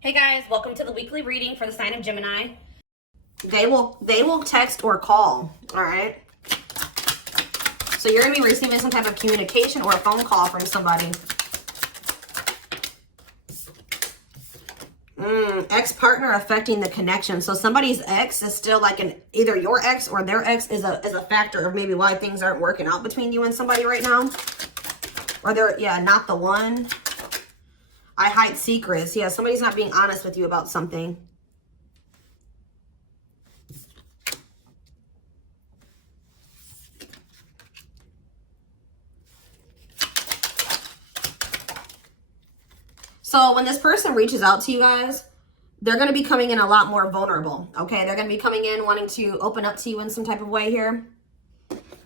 Hey guys, welcome to the weekly reading for the sign of Gemini. They will text or call, all right? So you're going to be receiving some type of communication or a phone call from somebody. Ex-partner affecting the connection. So somebody's ex is still like either your ex or their ex is a factor of maybe why things aren't working out between you and somebody right now. Or they're, yeah, not the one. I hide secrets. Yeah, somebody's not being honest with you about something. So when this person reaches out to you guys, they're going to be coming in a lot more vulnerable, okay? They're going to be coming in wanting to open up to you in some type of way here.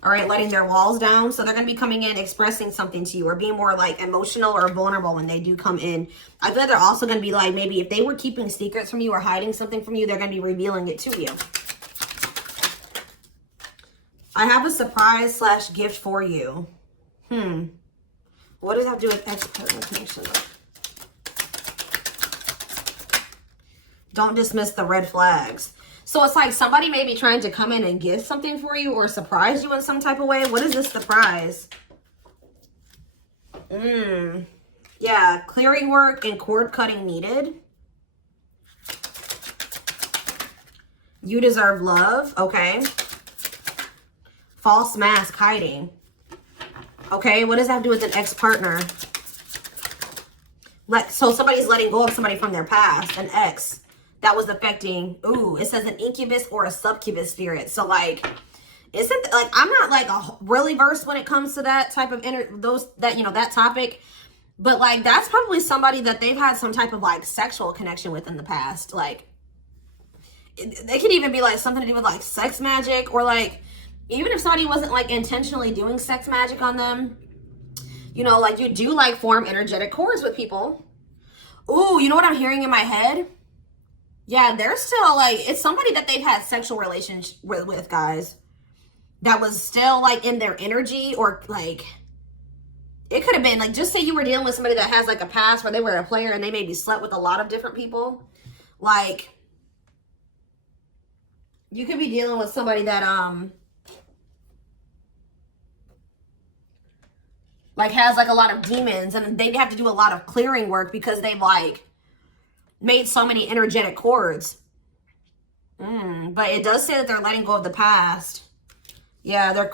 All right, letting their walls down. So they're going to be coming in, expressing something to you or being more like emotional or vulnerable when they do come in. I feel like they're also going to be like, maybe if they were keeping secrets from you or hiding something from you, they're going to be revealing it to you. I have a surprise / gift for you. What does that have to do with ex-partner connection? Don't dismiss the red flags. So it's like somebody may be trying to come in and give something for you or surprise you in some type of way. What is this surprise? Yeah, clearing work and cord cutting needed. You deserve love. Okay. False mask hiding. Okay, what does that have to do with an ex-partner? So somebody's letting go of somebody from their past, an ex. That was affecting, it says an incubus or a succubus spirit. So like, isn't like, I'm not like really versed when it comes to that type of that topic, but like, that's probably somebody that they've had some type of like sexual connection with in the past. Like they could even be like something to do with like sex magic, or like, even if somebody wasn't like intentionally doing sex magic on them, you know, like you do like form energetic cords with people. Ooh, you know what I'm hearing in my head? Yeah, they're still like, it's somebody that they've had sexual relations with, guys. That was still like in their energy, or like, it could have been like, just say you were dealing with somebody that has like a past where they were a player and they maybe slept with a lot of different people. Like, you could be dealing with somebody that, like has like a lot of demons, and they'd have to do a lot of clearing work because they've like made so many energetic cords. But it does say that they're letting go of the past. Yeah, they're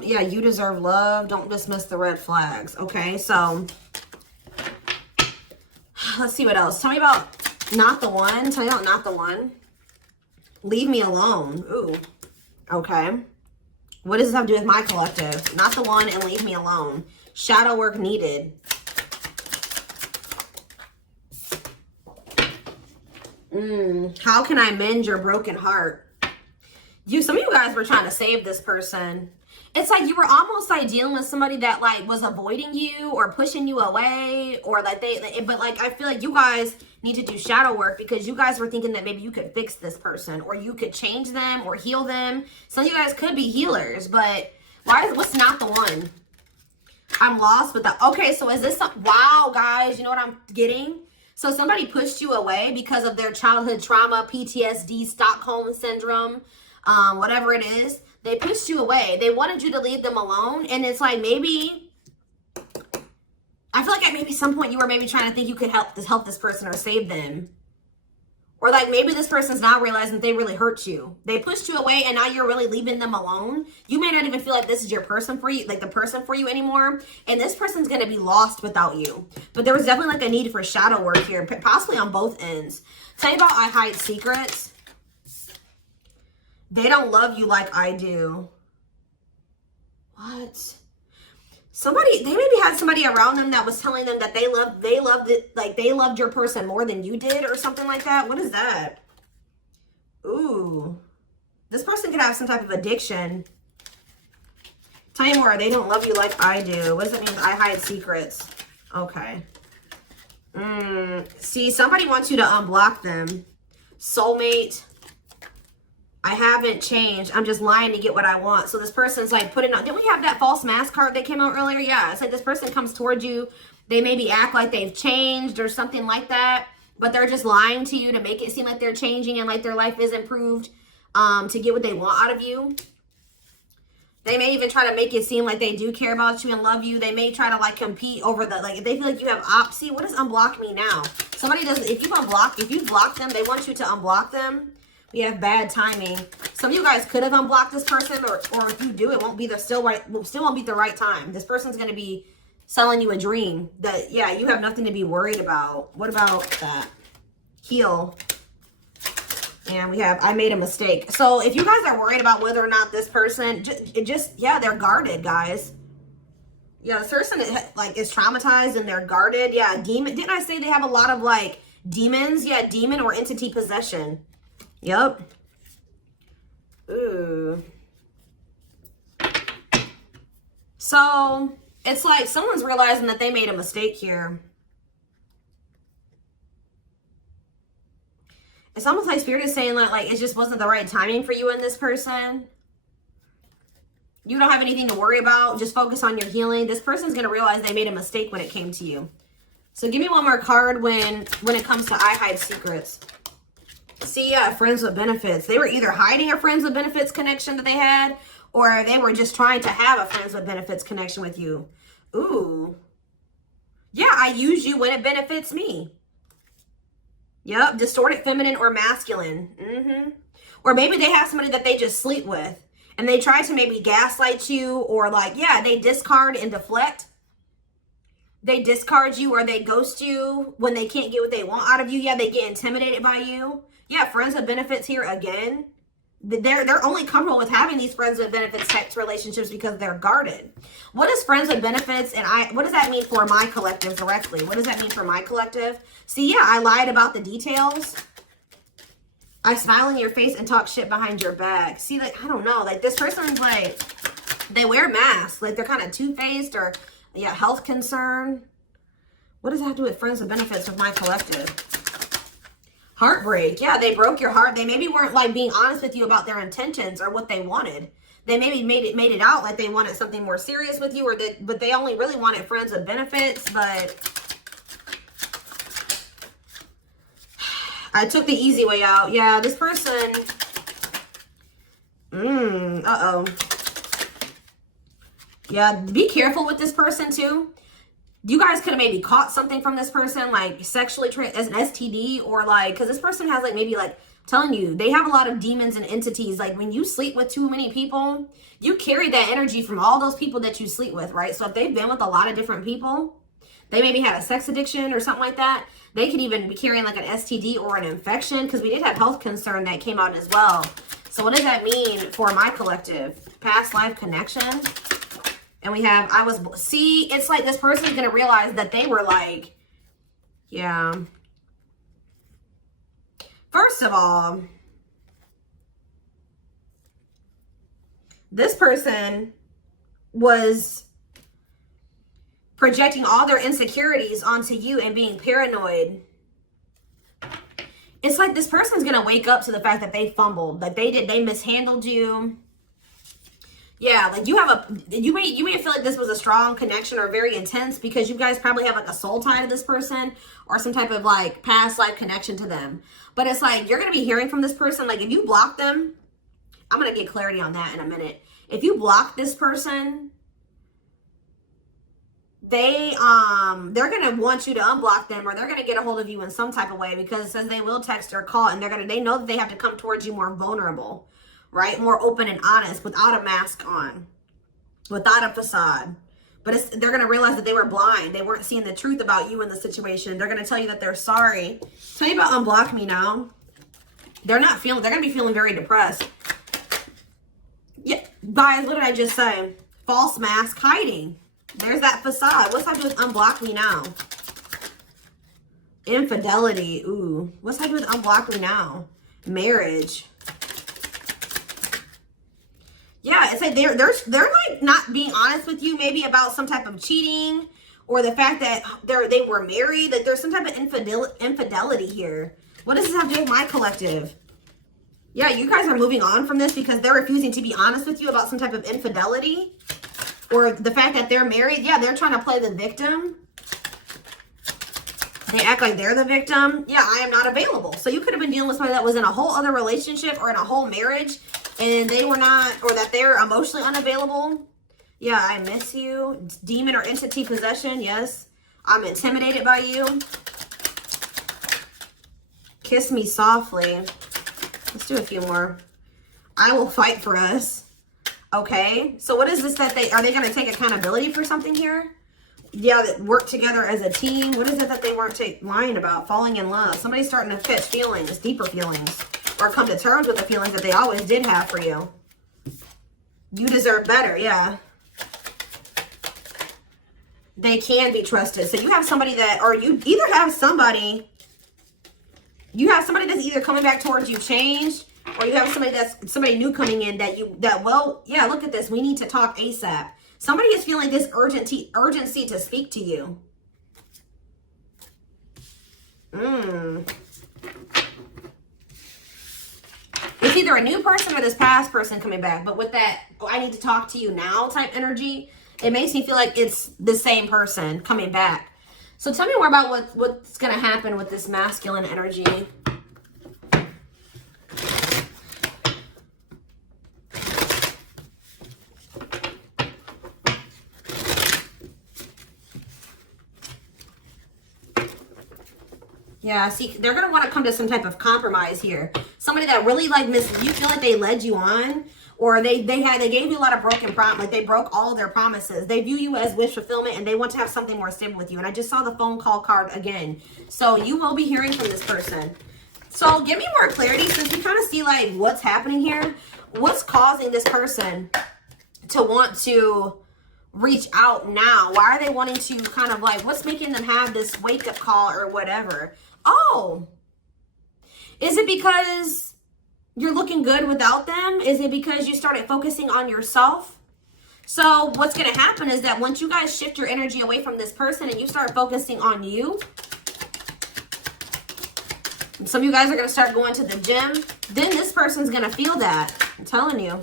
yeah, you deserve love. Don't dismiss the red flags. Okay, so let's see what else. Tell me about not the one. Tell me about not the one. Leave me alone. Ooh. Okay. What does this have to do with my collective? Not the one and leave me alone. Shadow work needed. How can I mend your broken heart? Some of you guys were trying to save this person. It's like you were almost like dealing with somebody that like was avoiding you or pushing you away, or like but like I feel like you guys need to do shadow work because you guys were thinking that maybe you could fix this person or you could change them or heal them. Some of you guys could be healers, but what's not the one? I'm lost with that. Okay, so is this wow, guys, you know what I'm getting? So somebody pushed you away because of their childhood trauma, PTSD, Stockholm syndrome, whatever it is. They pushed you away. They wanted you to leave them alone. And it's like, maybe, I feel like at maybe some point you were maybe trying to think you could help this person or save them. Or like maybe this person's now realizing that they really hurt you. They pushed you away and now you're really leaving them alone. You may not even feel like this is your person for you, like the person for you anymore. And this person's going to be lost without you. But there was definitely like a need for shadow work here, possibly on both ends. Tell you about I hide secrets. They don't love you like I do. What? They maybe had somebody around them that was telling them that they loved your person more than you did or something like that. What is that? Ooh. This person could have some type of addiction. Tell me more. They don't love you like I do. What does that mean? I hide secrets. Okay. See, somebody wants you to unblock them. Soulmate. I haven't changed. I'm just lying to get what I want. So this person's like putting on. Didn't we have that false mask card that came out earlier? Yeah. It's like this person comes towards you. They maybe act like they've changed or something like that. but they're just lying to you to make it seem like they're changing and like their life is improved, to get what they want out of you. They may even try to make it seem like they do care about you and love you. They may try to like compete over the, like if they feel like you have see, what does unblock me now? Somebody does, if you block them, they want you to unblock them. We have bad timing. Some of you guys could have unblocked this person, or if you do, it won't be the still won't be the right time. This person's going to be selling you a dream that, yeah, you have nothing to be worried about. What about that? Heal. And we have, I made a mistake. So if you guys are worried about whether or not this person, yeah, they're guarded, guys. Yeah, this person like is traumatized and they're guarded. Yeah, demon. Didn't I say they have a lot of like demons? Yeah, demon or entity possession. Yep. Ooh. So it's like someone's realizing that they made a mistake here. It's almost like Spirit is saying like it just wasn't the right timing for you and this person. You don't have anything to worry about. Just focus on your healing. This person's going to realize they made a mistake when it came to you. So give me one more card when it comes to I hide secrets. See, yeah, friends with benefits. They were either hiding a friends with benefits connection that they had, or they were just trying to have a friends with benefits connection with you. Ooh. Yeah, I use you when it benefits me. Yep, distorted feminine or masculine. Or maybe they have somebody that they just sleep with, and they try to maybe gaslight you, or like, yeah, they discard and deflect. They discard you or they ghost you when they can't get what they want out of you. Yeah, they get intimidated by you. Yeah, friends with benefits here again. They're only comfortable with having these friends with benefits types relationships because they're guarded. What is friends with benefits, and what does that mean for my collective directly? What does that mean for my collective? See, yeah, I lied about the details. I smile in your face and talk shit behind your back. See, like, I don't know, like this person's like, they wear masks, like they're kind of two-faced, or yeah, health concern. What does that have to do with friends with benefits with my collective? Heartbreak. Yeah, they broke your heart. They maybe weren't like being honest with you about their intentions or what they wanted. They maybe made it out like they wanted something more serious with you, or but they only really wanted friends with benefits. But I took the easy way out. Yeah, this person. Uh-oh. Yeah, be careful with this person too. You guys could have maybe caught something from this person, like sexually as an STD, or like, because this person has like maybe like telling you they have a lot of demons and entities. Like when you sleep with too many people, you carry that energy from all those people that you sleep with, right? So if they've been with a lot of different people, they maybe had a sex addiction or something like that. They could even be carrying like an STD or an infection, because we did have health concern that came out as well. So what does that mean for my collective? Past life connection. And we have, see, it's like this person's going to realize that they were like, yeah. First of all, this person was projecting all their insecurities onto you and being paranoid. It's like this person's going to wake up to the fact that they fumbled, that they mishandled you. Yeah, like you may feel like this was a strong connection or very intense because you guys probably have like a soul tie to this person or some type of like past life connection to them. But it's like you're going to be hearing from this person. Like if you block them, I'm going to get clarity on that in a minute. If you block this person, they're going to want you to unblock them, or they're going to get a hold of you in some type of way, because it says they will text or call, and they know that they have to come towards you more vulnerable. Right? More open and honest, without a mask on, without a facade. But they're going to realize that they were blind. They weren't seeing the truth about you in the situation. They're going to tell you that they're sorry. Tell you about unblock me now. They're going to be feeling very depressed. Yeah, guys, what did I just say? False mask hiding. There's that facade. What's happening with unblock me now? Infidelity. Ooh. What's happening with unblock me now? Marriage. Yeah, it's like they're like not being honest with you, maybe about some type of cheating, or the fact that they were married. That there's some type of infidelity here. What does this have to do with my collective? Yeah, you guys are moving on from this because they're refusing to be honest with you about some type of infidelity, or the fact that they're married. Yeah, they're trying to play the victim. They act like they're the victim. Yeah, I am not available. So you could have been dealing with somebody that was in a whole other relationship or in a whole marriage and they were not, or that they're emotionally unavailable. Yeah, I miss you. Demon or entity possession. Yes. I'm intimidated by you. Kiss me softly. Let's do a few more. I will fight for us. Okay. So what is this that are they going to take accountability for something here? Yeah, that work together as a team. What is it that they weren't lying about? Falling in love. Somebody's starting to catch feelings, deeper feelings, or come to terms with the feelings that they always did have for you. You deserve better. Yeah. They can be trusted. So you have somebody that, or you either have somebody, that's either coming back towards you changed, or you have somebody new coming in well, yeah, look at this. We need to talk ASAP. Somebody is feeling this urgency to speak to you. It's either a new person or this past person coming back. But with that, I need to talk to you now type energy, it makes me feel like it's the same person coming back. So tell me more about what's going to happen with this masculine energy. Yeah, see, they're going to want to come to some type of compromise here. Somebody that really you feel like they led you on, or they gave you a lot of broken promises, like they broke all of their promises. They view you as wish fulfillment and they want to have something more stable with you. And I just saw the phone call card again. So you will be hearing from this person. So give me more clarity since we kind of see like what's happening here. What's causing this person to want to reach out now? Why are they wanting to kind of like, what's making them have this wake up call or whatever? Oh, is it because you're looking good without them? Is it because you started focusing on yourself? So what's going to happen is that once you guys shift your energy away from this person and you start focusing on you, some of you guys are going to start going to the gym. Then this person's going to feel that. I'm telling you.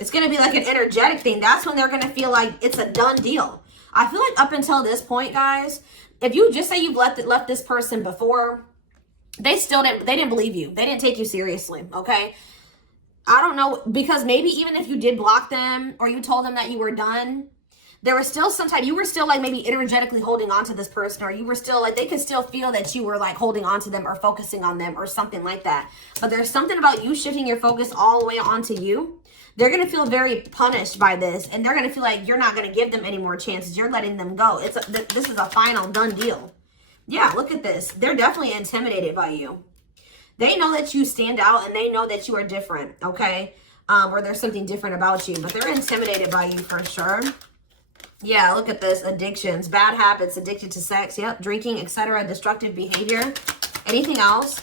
It's going to be like an energetic thing. That's when they're going to feel like it's a done deal. I feel like up until this point, guys, if you just say you've left this person before, they didn't believe you. They didn't take you seriously, okay? I don't know, because maybe even if you did block them or you told them that you were done, there was still you were still like maybe energetically holding on to this person, or you were still like, they could still feel that you were like holding on to them or focusing on them or something like that. But there's something about you shifting your focus all the way onto you. They're going to feel very punished by this, and they're going to feel like you're not going to give them any more chances. You're letting them go. This is a final done deal. Yeah, look at this. They're definitely intimidated by you. They know that you stand out, and they know that you are different, okay? Or there's something different about you, but they're intimidated by you for sure. Yeah, look at this. Addictions, bad habits, addicted to sex, yep, drinking, etc., destructive behavior. Anything else?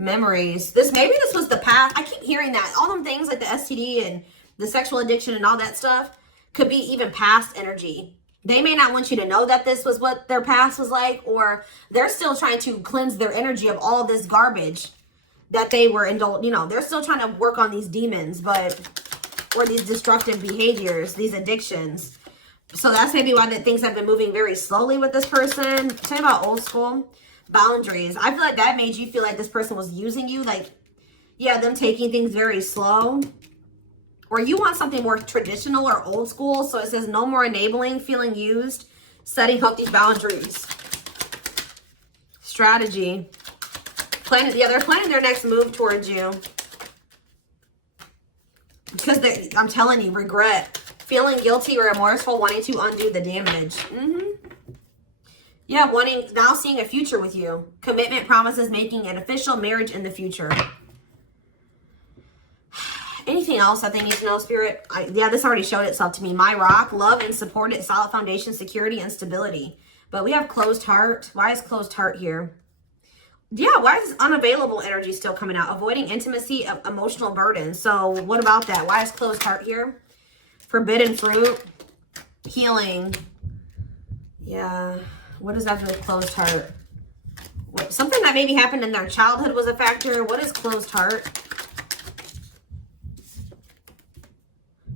Memories. Maybe this was the past. I keep hearing that. All them things like the STD and the sexual addiction and all that stuff could be even past energy. They may not want you to know that this was what their past was like, or they're still trying to cleanse their energy of all this garbage that they were indulged. You know, they're still trying to work on these demons, or these destructive behaviors, these addictions. So that's maybe why things have been moving very slowly with this person. Tell me about old school. Boundaries. I feel like that made you feel like this person was using you. Like, yeah, them taking things very slow. Or you want something more traditional or old school. So it says no more enabling, feeling used, setting up these boundaries. Strategy. They're planning their next move towards you. Because I'm telling you, regret. Feeling guilty or remorseful, wanting to undo the damage. Yeah, now seeing a future with you. Commitment, promises, making an official marriage in the future. Anything else that they need to know, Spirit? Yeah, this already showed itself to me. My rock, love and support it, solid foundation, security, and stability. But we have closed heart. Why is closed heart here? Yeah, why is this unavailable energy still coming out? Avoiding intimacy, emotional burden. So what about that? Why is closed heart here? Forbidden fruit, healing. Yeah. What does that do with closed heart? Something that maybe happened in their childhood was a factor. What is closed heart?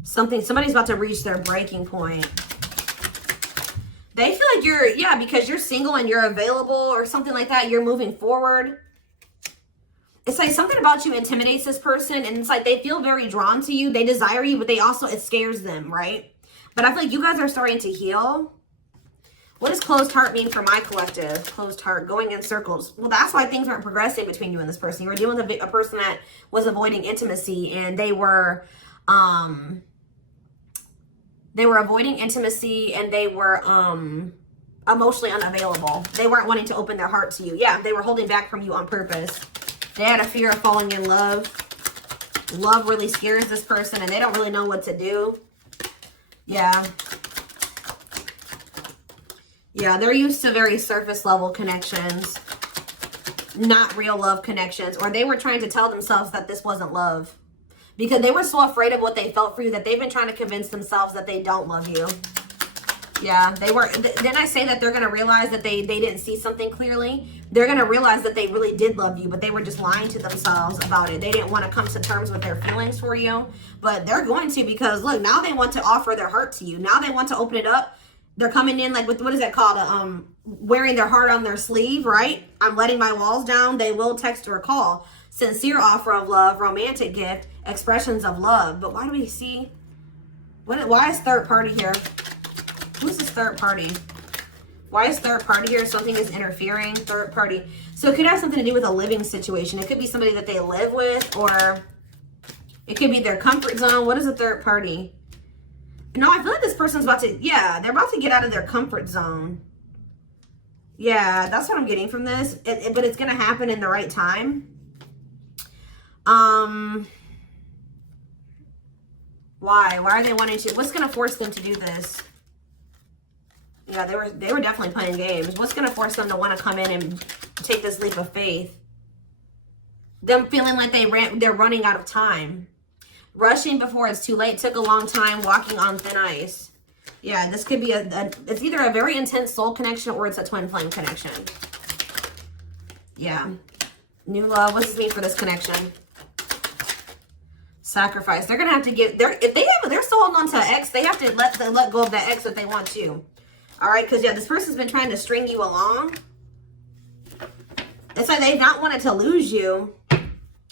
Somebody's about to reach their breaking point. They feel like you're, yeah, because you're single and you're available or something like that. You're moving forward. It's like something about you intimidates this person, and it's like they feel very drawn to you. They desire you, but they also, it scares them, right? But I feel like you guys are starting to heal. What does closed heart mean for my collective? Closed heart, going in circles. Well, that's why things aren't progressing between you and this person. You were dealing with a person that was avoiding intimacy, and they were avoiding intimacy, and they were emotionally unavailable. They weren't wanting to open their heart to you. Yeah, they were holding back from you on purpose. They had a fear of falling in love. Love really scares this person, and they don't really know what to do. Yeah. Yeah, they're used to very surface level connections, not real love connections. Or they were trying to tell themselves that this wasn't love, because they were so afraid of what they felt for you that they've been trying to convince themselves that they don't love you. Yeah, they were. Then I say that they're going to realize that they didn't see something clearly. They're going to realize that they really did love you, but they were just lying to themselves about it. They didn't want to come to terms with their feelings for you, but they're going to, because look, now they want to offer their heart to you. Now they want to open it up. They're coming in like with, what is that called? Wearing their heart on their sleeve, right? I'm letting my walls down. They will text or call. Sincere offer of love, romantic gift, expressions of love. But why do we see, why is third party here? Who's this third party? Why is third party here? Something is interfering. Third party. So it could have something to do with a living situation. It could be somebody that they live with, or it could be their comfort zone. What is a third party? No, I feel like this person's about to, yeah, they're about to get out of their comfort zone. Yeah, that's what I'm getting from this. But it's going to happen in the right time. Why? Why are they wanting to? What's going to force them to do this? Yeah, they were definitely playing games. What's going to force them to want to come in and take this leap of faith? Them feeling like they're running out of time. Rushing before it's too late. Took a long time. Walking on thin ice. Yeah, this could be it's either a very intense soul connection or it's a twin flame connection. Yeah. New love. What does this mean for this connection? Sacrifice. They're going to have to give, if they're still holding on to an ex, they have to let go of that ex if they want to. All right, because, yeah, this person's been trying to string you along. It's like they've not wanted to lose you,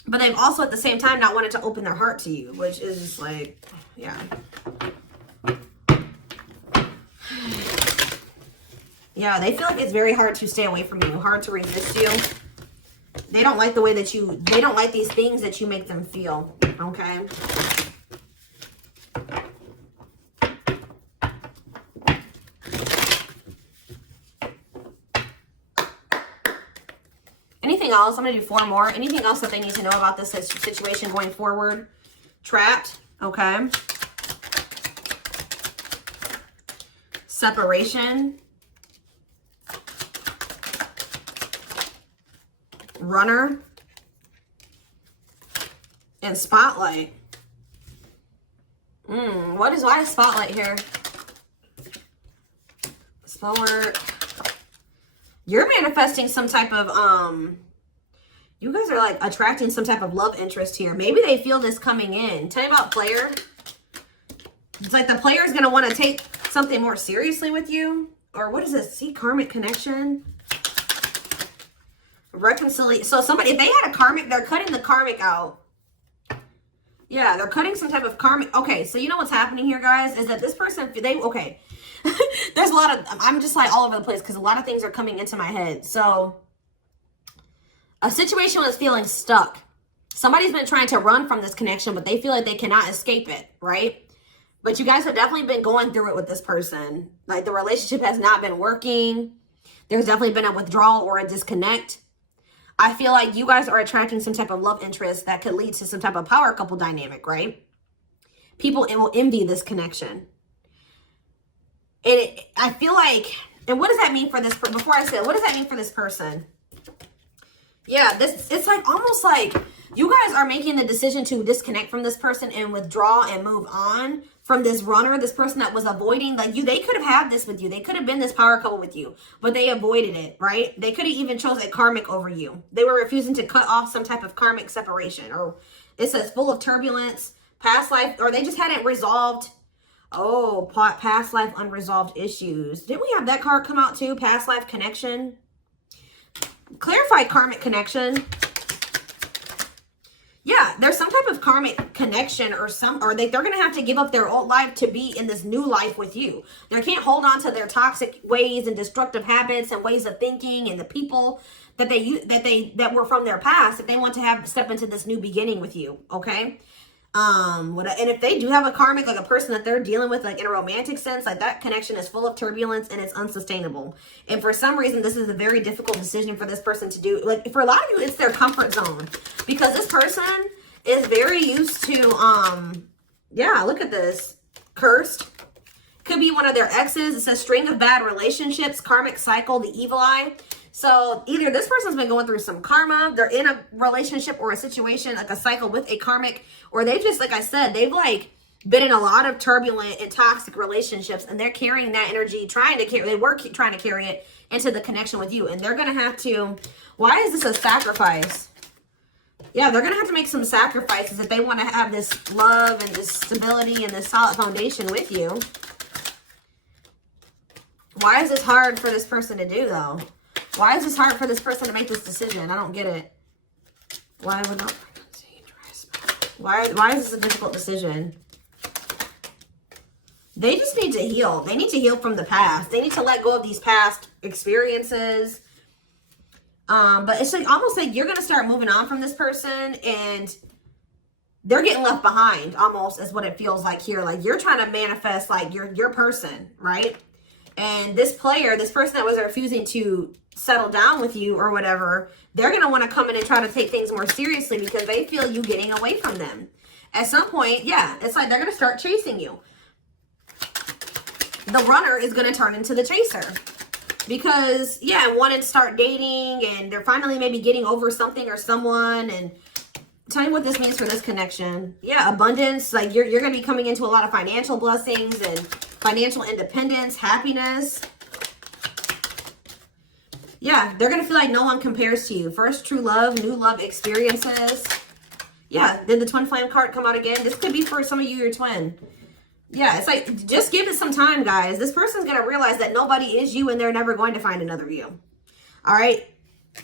but they've also, at the same time, not wanted to open their heart to you, which is just like, yeah. Yeah, they feel like it's very hard to stay away from you, hard to resist you. They don't like the way that they don't like these things that you make them feel, okay? Anything else? I'm going to do 4 more. Anything else that they need to know about this situation going forward? Trapped. Okay. Separation. Runner. And spotlight. Why is spotlight here? Spell work. You're manifesting some type of, you guys are like attracting some type of love interest here. Maybe they feel this coming in. Tell me about player. It's like the player is going to want to take something more seriously with you. Or what is this? See, karmic connection. Reconciliation. So somebody, if they had a karmic, they're cutting the karmic out. Yeah, they're cutting some type of karmic. Okay, so you know what's happening here, guys, is that this person, okay. There's a lot of, I'm just like all over the place because a lot of things are coming into my head. So a situation was feeling stuck. Somebody's been trying to run from this connection, but they feel like they cannot escape it, right? But you guys have definitely been going through it with this person. Like the relationship has not been working. There's definitely been a withdrawal or a disconnect. I feel like you guys are attracting some type of love interest that could lead to some type of power couple dynamic, right? People will envy this connection. And I feel like, and what does that mean for this, before I say it, what does that mean for this person? Yeah, it's like almost like you guys are making the decision to disconnect from this person and withdraw and move on from this runner, this person that was avoiding, like they could have had this with you. They could have been this power couple with you, but they avoided it, right? They could have even chose a karmic over you. They were refusing to cut off some type of karmic separation, or it says full of turbulence, past life, or they just hadn't resolved Oh, past life unresolved issues. Didn't we have that card come out too? Past life connection. Clarify karmic connection. Yeah, there's some type of karmic connection or they're going to have to give up their old life to be in this new life with you. They can't hold on to their toxic ways and destructive habits and ways of thinking and the people that were from their past if they want to step into this new beginning with you, okay? And if they do have a karmic, like a person that they're dealing with, like in a romantic sense, like that connection is full of turbulence and it's unsustainable. And for some reason, this is a very difficult decision for this person to do. Like for a lot of you, it's their comfort zone because this person is very used to, yeah, look at this. Cursed. Could be one of their exes. It says string of bad relationships, karmic cycle, the evil eye. So either this person's been going through some karma, they're in a relationship or a situation, like a cycle with a karmic, or they just, like I said, they've like been in a lot of turbulent and toxic relationships and they're carrying that energy, trying to carry it into the connection with you. And they're going to have to, why is this a sacrifice? Yeah, they're going to have to make some sacrifices if they want to have this love and this stability and this solid foundation with you. Why is this hard for this person to do though? Why is this hard for this person to make this decision? I don't get it. Why would not? Why is this a difficult decision? They just need to heal. They need to heal from the past. They need to let go of these past experiences. But it's like almost like you're gonna start moving on from this person and they're getting left behind almost is what it feels like here. Like you're trying to manifest like your person, right? And this person that was refusing to settle down with you or whatever, they're going to want to come in and try to take things more seriously because they feel you getting away from them. At some point, yeah, it's like they're going to start chasing you. The runner is going to turn into the chaser because, yeah, want to start dating and they're finally maybe getting over something or someone. And tell me what this means for this connection. Yeah, abundance. Like you're going to be coming into a lot of financial blessings and financial independence, happiness. Yeah, they're going to feel like no one compares to you. First true love, new love experiences. Yeah, did the twin flame card come out again? This could be for some of you, your twin. Yeah, it's like, just give it some time, guys. This person's going to realize that nobody is you and they're never going to find another you. All right?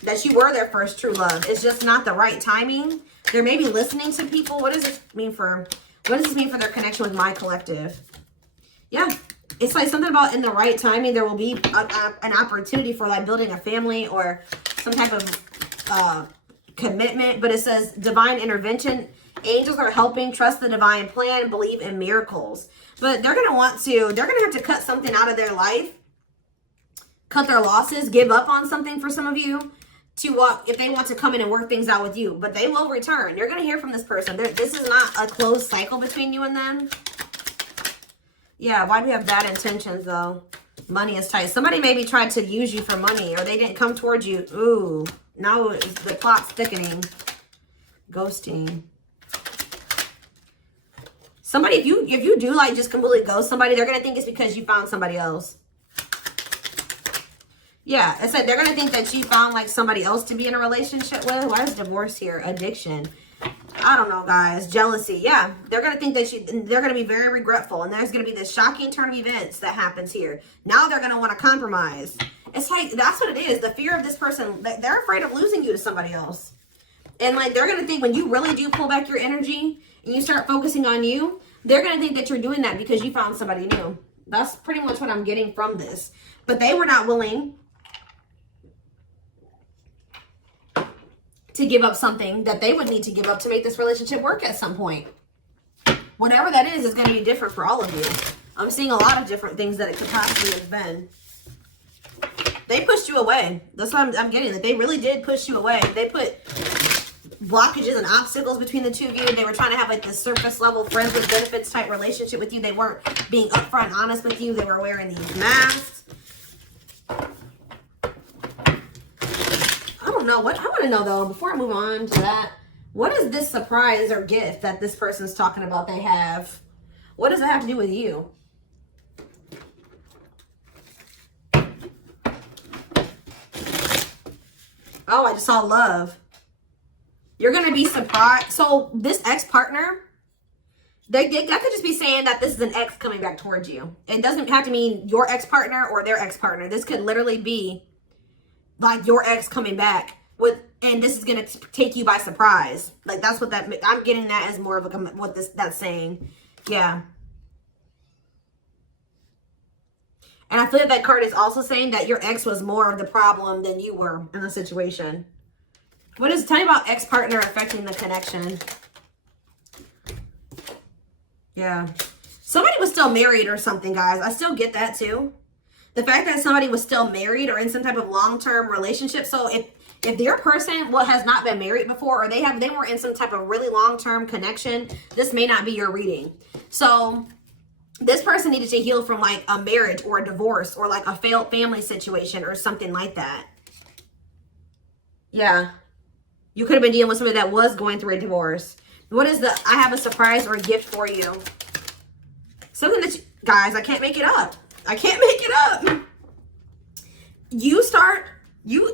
That you were their first true love. It's just not the right timing. They're maybe listening to people. What does this mean for their connection with my collective? Yeah. It's like something about in the right timing, there will be an opportunity for like building a family or some type of commitment. But it says divine intervention. Angels are helping. Trust the divine plan. Believe in miracles. But they're going to have to cut something out of their life. Cut their losses. Give up on something for some of you. If they want to come in and work things out with you. But they will return. You're going to hear from this person. This is not a closed cycle between you and them. Yeah, why do we have bad intentions, though? Money is tight. Somebody maybe tried to use you for money, or they didn't come towards you. Ooh, now the plot's thickening. Ghosting. Somebody, if you do, like, just completely ghost somebody, they're going to think it's because you found somebody else. Yeah, it's like they're going to think that you found, like, somebody else to be in a relationship with. Why is divorce here? Addiction. I don't know, guys. Jealousy. Yeah, they're going to think that they're going to be very regretful. And there's going to be this shocking turn of events that happens here. Now they're going to want to compromise. It's like, that's what it is. The fear of this person, they're afraid of losing you to somebody else. And like, they're going to think when you really do pull back your energy and you start focusing on you, they're going to think that you're doing that because you found somebody new. That's pretty much what I'm getting from this. But they were not willing to give up something that they would need to give up to make this relationship work at some point. Whatever that is going to be different for all of you. I'm seeing a lot of different things that it could possibly have been. They pushed you away. That's what I'm getting. That they really did push you away. They put blockages and obstacles between the two of you. They were trying to have like this surface level friends with benefits type relationship with you. They weren't being upfront and honest with you. They were wearing these masks. I don't know. I want to know, though, before I move on to that, what is this surprise or gift that this person's talking about they have? What does it have to do with you? Oh, I just saw love. You're going to be surprised. So this ex-partner That could just be saying that this is an ex coming back towards you. It doesn't have to mean your ex-partner or their ex-partner. This could literally be like your ex coming back with, and this is going to take you by surprise. Like that's what that, I'm getting that as more of a, what that's saying. Yeah. And I feel like that card is also saying that your ex was more of the problem than you were in the situation. What is, tell me about ex-partner affecting the connection. Yeah. Somebody was still married or something, guys. I still get that too. The fact that somebody was still married or in some type of long-term relationship. So if your person has not been married before, or they were in some type of really long-term connection, this may not be your reading. So this person needed to heal from like a marriage or a divorce or like a failed family situation or something like that. Yeah. You could have been dealing with somebody that was going through a divorce. What is the, I have a surprise or a gift for you. Something that you, guys, I can't make it up. I can't make it up.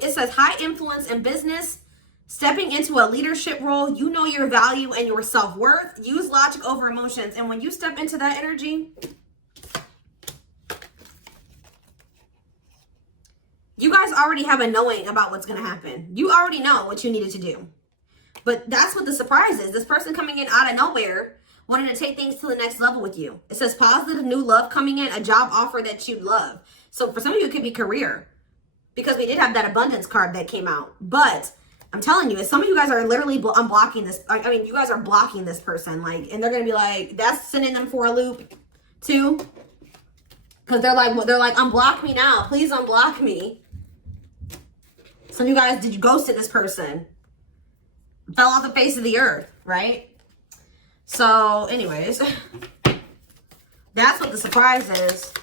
It says high influence in business, stepping into a leadership role. You know your value and your self-worth. Use logic over emotions. And when you step into that energy, you guys already have a knowing about what's going to happen. You already know what you needed to do. But that's what the surprise is. This person coming in out of nowhere, wanting to take things to the next level with you. It says positive new love coming in, a job offer that you love. So for some of you, it could be career. Because we did have that abundance card that came out. But I'm telling you, some of you guys are literally unblocking this. I mean, you guys are blocking this person. Like, and they're going to be like, that's sending them for a loop too. Because they're like, unblock me now. Please unblock me. Some of you guys, did you ghosted this person? Fell off the face of the earth, right? So, anyways, that's what the surprise is.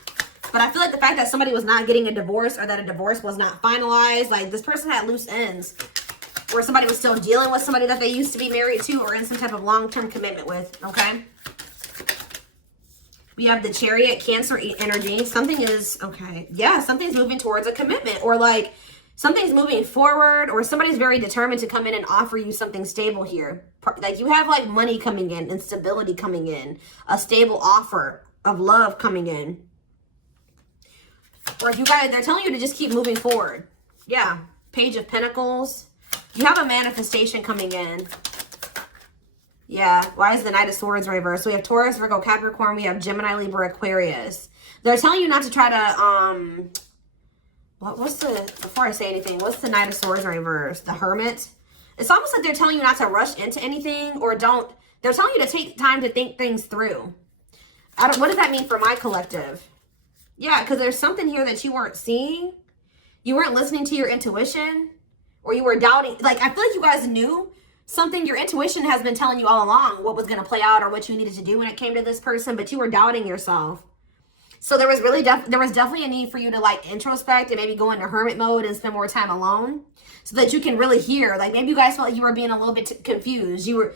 But I feel like the fact that somebody was not getting a divorce or that a divorce was not finalized, like this person had loose ends. Or somebody was still dealing with somebody that they used to be married to or in some type of long-term commitment with, okay? We have the Chariot, Cancer energy. Something is, okay, yeah, something's moving towards a commitment, or like something's moving forward, or somebody's very determined to come in and offer you something stable here. Like you have like money coming in and stability coming in, a stable offer of love coming in. Or if you guys, they're telling you to just keep moving forward. Yeah, Page of Pentacles. You have a manifestation coming in. Yeah, why is the Knight of Swords reversed? So we have Taurus, Virgo, Capricorn. We have Gemini, Libra, Aquarius. They're telling you not to try to, before I say anything, what's the Knight of Swords reversed? The Hermit. It's almost like they're telling you not to rush into anything, or they're telling you to take time to think things through. What does that mean for my collective? Yeah, because there's something here that you weren't seeing. You weren't listening to your intuition, or you were doubting. Like, I feel like you guys knew something. Your intuition has been telling you all along what was going to play out or what you needed to do when it came to this person, but you were doubting yourself. So there was definitely a need for you to like introspect and maybe go into hermit mode and spend more time alone, so that you can really hear. Like maybe you guys felt like you were being a little bit confused. You were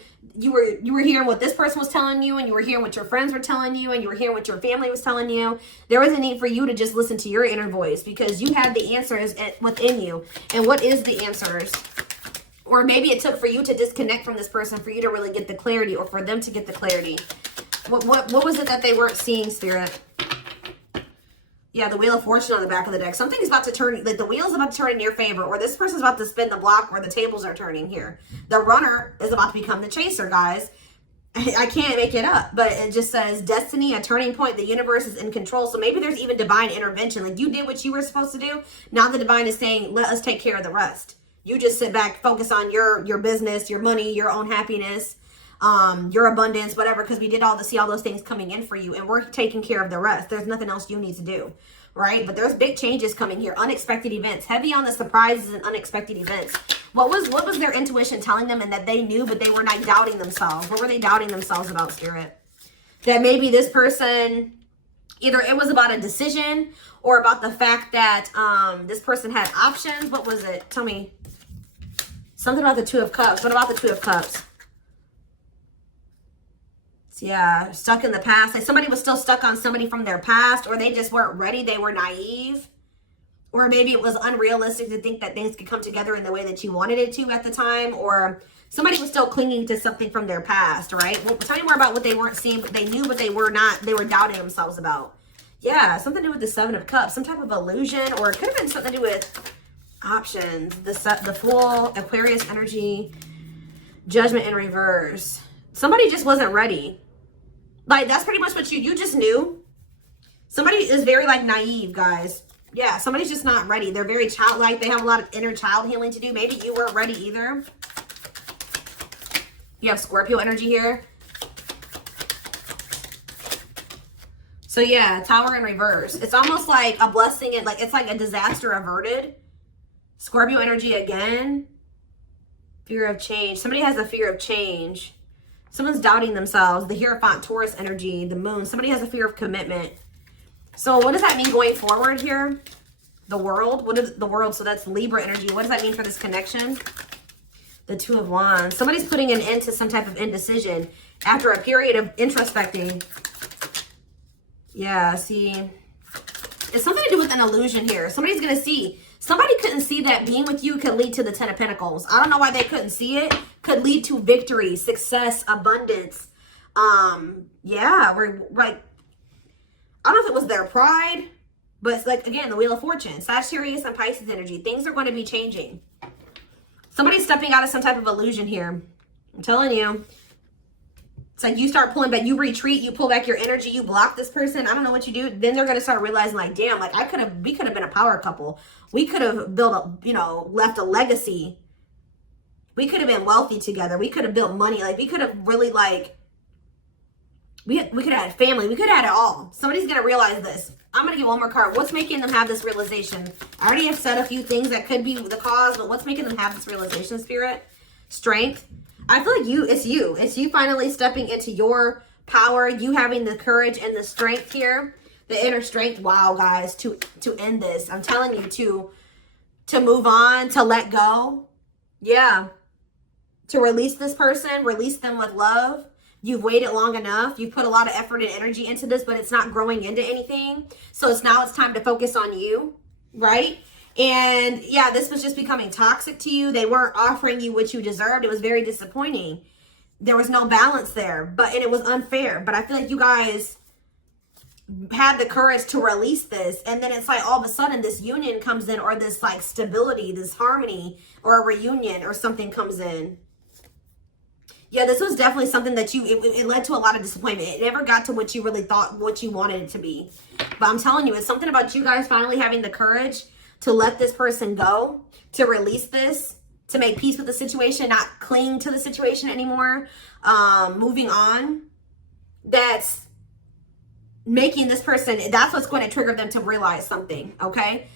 hearing what this person was telling you, and you were hearing what your friends were telling you, and you were hearing what your family was telling you. There was a need for you to just listen to your inner voice, because you had the answers within you. And what is the answers? Or maybe it took for you to disconnect from this person for you to really get the clarity, or for them to get the clarity. What was it that they weren't seeing, Spirit? Yeah, the Wheel of Fortune on the back of the deck. Something's about to turn, like the wheel's about to turn in your favor, or this person's about to spin the block, or the tables are turning here. The runner is about to become the chaser, guys. I can't make it up, but it just says destiny, a turning point. The universe is in control. So maybe there's even divine intervention. Like you did what you were supposed to do. Now the divine is saying, let us take care of the rest. You just sit back, focus on your business, your money, your own happiness, your abundance, whatever, because we did see all those things coming in for you, and we're taking care of the rest. There's nothing else you need to do, right? But there's big changes coming here, unexpected events, heavy on the surprises and unexpected events. What was their intuition telling them, and that they knew, but they were not doubting themselves? What were they doubting themselves about, Spirit? That maybe this person, either it was about a decision or about the fact that this person had options. What was it? Tell me. Something about the Two of Cups. What about the Two of Cups? Yeah, stuck in the past. Like somebody was still stuck on somebody from their past, or they just weren't ready. They were naive, Or maybe it was unrealistic to think that things could come together in the way that you wanted it to at the time. Or somebody was still clinging to something from their past, right? Well, tell me more about what they weren't seeing, but they knew, but they were not. They were doubting themselves about. Yeah, something to do with the Seven of Cups. Some type of illusion. Or it could have been something to do with options. The Fool, Aquarius energy, Judgment in reverse. Somebody just wasn't ready. Like, that's pretty much what you just knew. Somebody is very, like, naive, guys. Yeah, somebody's just not ready. They're very childlike. They have a lot of inner child healing to do. Maybe you weren't ready either. You have Scorpio energy here. So, yeah, Tower in reverse. It's almost like a blessing. It's like a disaster averted. Scorpio energy again. Fear of change. Somebody has a fear of change. Someone's doubting themselves. The Hierophant, Taurus energy, the moon. Somebody has a fear of commitment. So what does that mean going forward here? The world. What is the world? So that's Libra energy. What does that mean for this connection? The Two of Wands. Somebody's putting an end to some type of indecision after a period of introspecting. Yeah, see. It's something to do with an illusion here. Somebody's going to see. Somebody couldn't see that being with you could lead to the Ten of Pentacles. I don't know why they couldn't see it. Could lead to victory, success, abundance. Yeah, we're like, I don't know if it was their pride, but it's like, again, the Wheel of Fortune. Sagittarius and Pisces energy. Things are going to be changing. Somebody's stepping out of some type of illusion here. I'm telling you. It's like you start pulling back. You retreat. You pull back your energy. You block this person. I don't know what you do. Then they're going to start realizing, like, damn, like, we could have been a power couple. We could have built left a legacy. We could have been wealthy together. We could have built money. Like, we could have really, like, we could have had family. We could have had it all. Somebody's going to realize this. I'm going to get one more card. What's making them have this realization? I already have said a few things that could be the cause, but what's making them have this realization, Spirit? Strength. I feel like it's you. It's you finally stepping into your power. You having the courage and the strength here. The inner strength. Wow, guys, to end this. I'm telling you to move on, to let go. Yeah. To release this person, release them with love. You've waited long enough. You've put a lot of effort and energy into this, but it's not growing into anything. So it's time to focus on you, right? And yeah, this was just becoming toxic to you. They weren't offering you what you deserved. It was very disappointing. There was no balance there, and it was unfair. But I feel like you guys had the courage to release this. And then it's like all of a sudden this union comes in, or this like stability, this harmony, or a reunion or something comes in. Yeah, this was definitely something that it led to a lot of disappointment. It never got to what you really thought, what you wanted it to be. But I'm telling you, it's something about you guys finally having the courage to let this person go, to release this, to make peace with the situation, not cling to the situation anymore, moving on. That's making this person, that's what's going to trigger them to realize something, okay?